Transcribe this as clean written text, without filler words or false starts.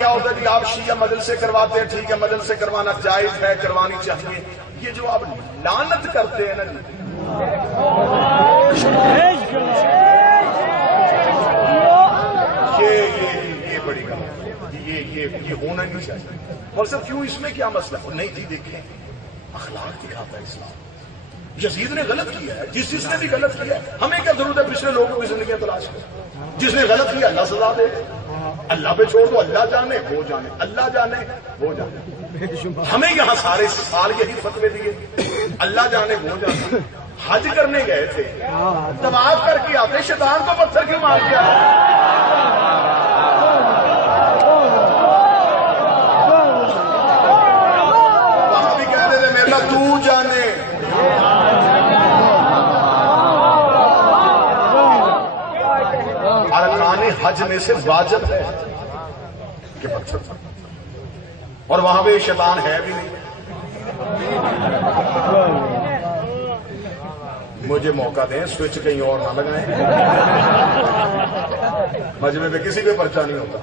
کیا ہوتا ہے جی آپ شیعہ مجلسیں کرواتے ہیں، ٹھیک ہے مجلسیں کروانا جائز ہے، کروانی چاہیے. یہ جو آپ لعنت کرتے ہیں نا جی، یہ بڑی بات ہے، یہ ہونا نہیں چاہیے. اور سر کیوں اس میں کیا مسئلہ ہے؟ نہیں جی دیکھیں اخلاق دکھاتا ہے اسلام. یزید نے غلط کیا ہے، جس نے بھی غلط کیا ہے ہمیں کیا ضرورت ہے پچھلے لوگوں کی زندگیاں تلاش کریں. جس نے غلط کیا اللہ سزا دے، اللہ پہ چھوڑ دو، اللہ جانے وہ جانے، اللہ جانے وہ جانے. ہمیں یہاں سارے سال یہی فتوے دیے، اللہ جانے وہ جانے. حج کرنے گئے تھے، طواف کر کے آتے، شیطان کو پتھر کیوں مار دیا؟ وہاں بھی کہہ رہے تھے میرا تو جانے. ارکان حج میں سے واجب ہے کہ پتھر، اور وہاں پہ شیطان ہے بھی نہیں. مجھے موقع دیں، سوئچ کہیں اور نہ لگائیں، مجمع میں کسی پہ پرچہ نہیں ہوتا.